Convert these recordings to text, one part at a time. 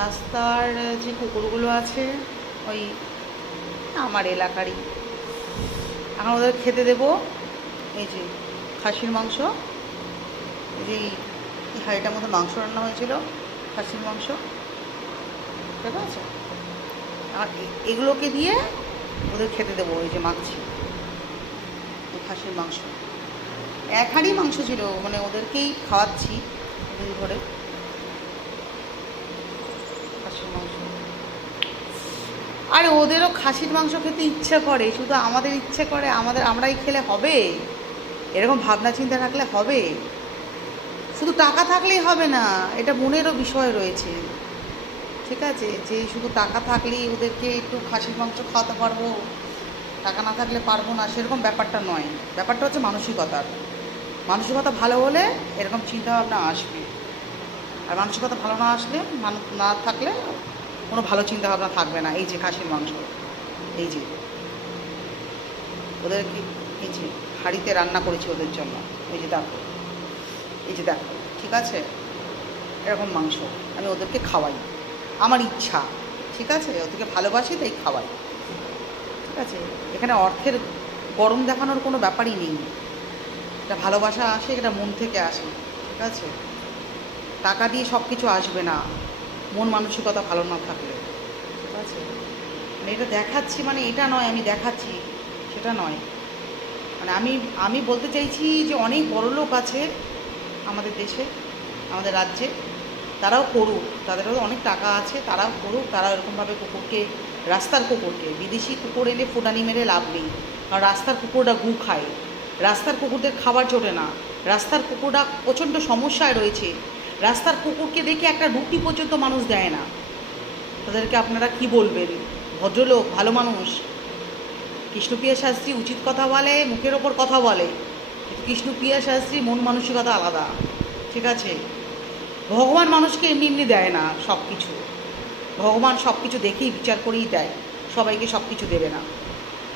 রাস্তার যে কুকুরগুলো আছে ওই আমার এলাকারই, এখন ওদের খেতে দেবো এই যে খাসির মাংস, এই যে এই হাঁড়িটার মতো মাংস রান্না হয়েছিল, খাসির মাংস, ঠিক আছে। আর এগুলোকে দিয়ে ওদের খেতে দেবো, এই যে মাখছি এই খাসির মাংস, এক হাঁড়ি মাংস ছিল, মানে ওদেরকেই খাওয়াচ্ছি দিন ধরে খাসির মাংস। আরে ওদেরও খাসির মাংস খেতে ইচ্ছা করে, শুধু আমাদের ইচ্ছে করে আমরাই খেলে হবে? এরকম ভাবনা চিন্তা রাখলে হবে? শুধু টাকা থাকলেই হবে না, এটা মনেরও বিষয় রয়েছে, ঠিক আছে। যে শুধু টাকা থাকলেই ওদেরকে একটু খাসির মাংস খাওয়াতে পারবো, টাকা না থাকলে পারবো না, সেরকম ব্যাপারটা নয়। ব্যাপারটা হচ্ছে মানসিকতার। মানসিকতা ভালো হলে এরকম চিন্তাভাবনা আসবে, আর মানসিকতা ভালো না আসলে, না থাকলে কোনো ভালো চিন্তাভাবনা থাকবে না। এই যে খাসির মাংস, এই যে ওদেরকে এই যে হাঁড়িতে রান্না করেছি ওদের জন্য, এই যে দেখো, এই যে দেখো, ঠিক আছে। এরকম মাংস আমি ওদেরকে খাওয়াই, আমার ইচ্ছা, ঠিক আছে। ওদেরকে ভালোবাসি তাই খাওয়াই, ঠিক আছে। এখানে অর্থের গরম দেখানোর কোনো ব্যাপারই নেই, এটা ভালোবাসা আসে, এটা মন থেকে আসে, ঠিক আছে। টাকা দিয়ে সব কিছু আসবে না, মন মানসিকতা ভালো না থাকলে, ঠিক আছে। মানে এটা দেখাচ্ছি, মানে এটা নয় আমি দেখাচ্ছি সেটা নয়, মানে আমি বলতে চাইছি যে অনেক বড় লোক আছে আমাদের দেশে, আমাদের রাজ্যে, তারাও করুক, তাদেরও অনেক টাকা আছে, তারাও করুক, তারা এরকমভাবে কুকুরকে, রাস্তার কুকুরকে, বিদেশি কুকুর এনে ফুটানি মেরে লাভ নেই, কারণ রাস্তার কুকুররা গু খায়, রাস্তার কুকুরদের খাবার জোটে না, রাস্তার কুকুররা প্রচণ্ড সমস্যায় রয়েছে, রাস্তার কুকুরকে দেখে একটা রুটি পর্যন্ত মানুষ দেয় না। তাদেরকে আপনারা কি বলবেন? ভদ্রলোক, ভালো মানুষ। কৃষ্ণপ্রিয়া শাস্ত্রী উচিত কথা বলে, মুখের ওপর কথা বলে, কিন্তু কৃষ্ণপ্রিয়া শাস্ত্রী মন মানসিকতা আলাদা, ঠিক আছে। ভগবান মানুষকে এমনি এমনি দেয় না সব কিছু, ভগবান সব কিছু দেখেই বিচার করেই দেয়, সবাইকে সব কিছু দেবে না।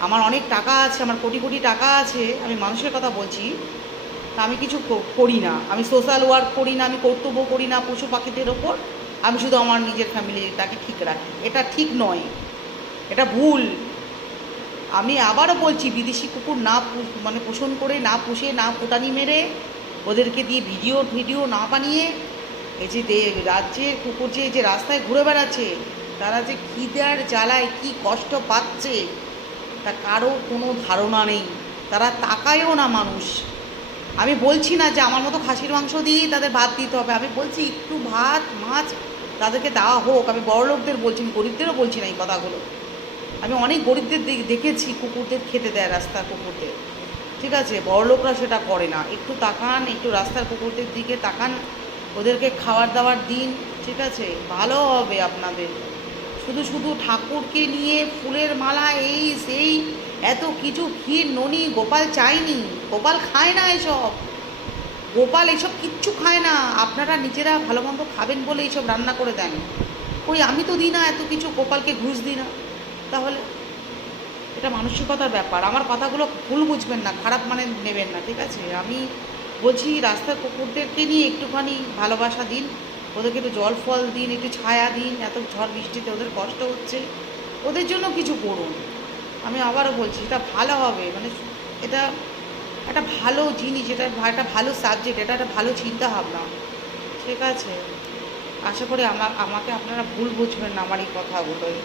আমার অনেক টাকা আছে, আমার কোটি কোটি টাকা আছে, আমি মানুষের কথা বলছি, তা আমি কিছু করি না, আমি সোশ্যাল ওয়ার্ক করি না, আমি কর্তব্য করি না পশু পাখিদের ওপর, আমি শুধু আমার নিজের ফ্যামিলিটাকে ঠিক রাখি। এটা ঠিক নয়, এটা ভুল। আমি আবারও বলছি, বিদেশি কুকুর না মানে পোষণ করে, না পুষে, না ফুটানি মেরে, ওদেরকে দিয়ে ভিডিও না বানিয়ে, এই যে রাজ্যের কুকুর যে রাস্তায় ঘুরে বেড়াচ্ছে, তারা যে খিদার জ্বালায় কী কষ্ট পাচ্ছে তা কারো কোনো ধারণা নেই, তারা তাকায়ও না মানুষ। আমি বলছি না যে আমার মতো খাসির মাংস দিয়েই তাদের ভাত দিতে হবে, আমি বলছি একটু ভাত মাছ তাদেরকে দেওয়া হোক। আমি বড়লোকদের বলছি, গরিবদেরও বলছি না এই কথাগুলো। আমি অনেক গরিবদের দেখেছি কুকুরদের খেতে দেয়, রাস্তার কুকুরদের, ঠিক আছে। বড়লোকরা সেটা করে না। একটু তাকান, একটু রাস্তার কুকুরদের দিকে তাকান, ওদেরকে খাবার দাবার দিন, ঠিক আছে, ভালো হবে আপনাদের। শুধু শুধু ঠাকুরকে নিয়ে ফুলের মালা, এই সেই এত কিছু, ক্ষীর ননি, গোপাল চায়নি, গোপাল খায় না এসব, গোপাল এসব কিচ্ছু খায় না। আপনারা নিজেরা ভালো মন্দ খাবেন বলে এইসব রান্না করে দেন। ওই আমি তো দিই না এত কিছু, গোপালকে ঘুষ দিই না, তাহলে এটা মানসিকতার ব্যাপার। আমার কথাগুলো ভুল বুঝবেন না, খারাপ মানে নেবেন না, ঠিক আছে। আমি বলছি রাস্তার কুকুরদেরকে নিয়ে একটুখানি ভালোবাসা দিন, ওদেরকে একটু জল ফল দিন, একটু ছায়া দিন, এত ঝড় বৃষ্টিতে ওদের কষ্ট হচ্ছে, ওদের জন্য কিছু করুন। আমি আবারও বলছি এটা ভালো হবে, মানে এটা একটা ভালো জিনিস, এটা একটা ভালো সাবজেক্ট, এটা একটা ভালো চিন্তা ভাবনা, ঠিক আছে। আশা করি আমাকে আপনারা ভুল বুঝবেন না আমার এই কথাগুলোই।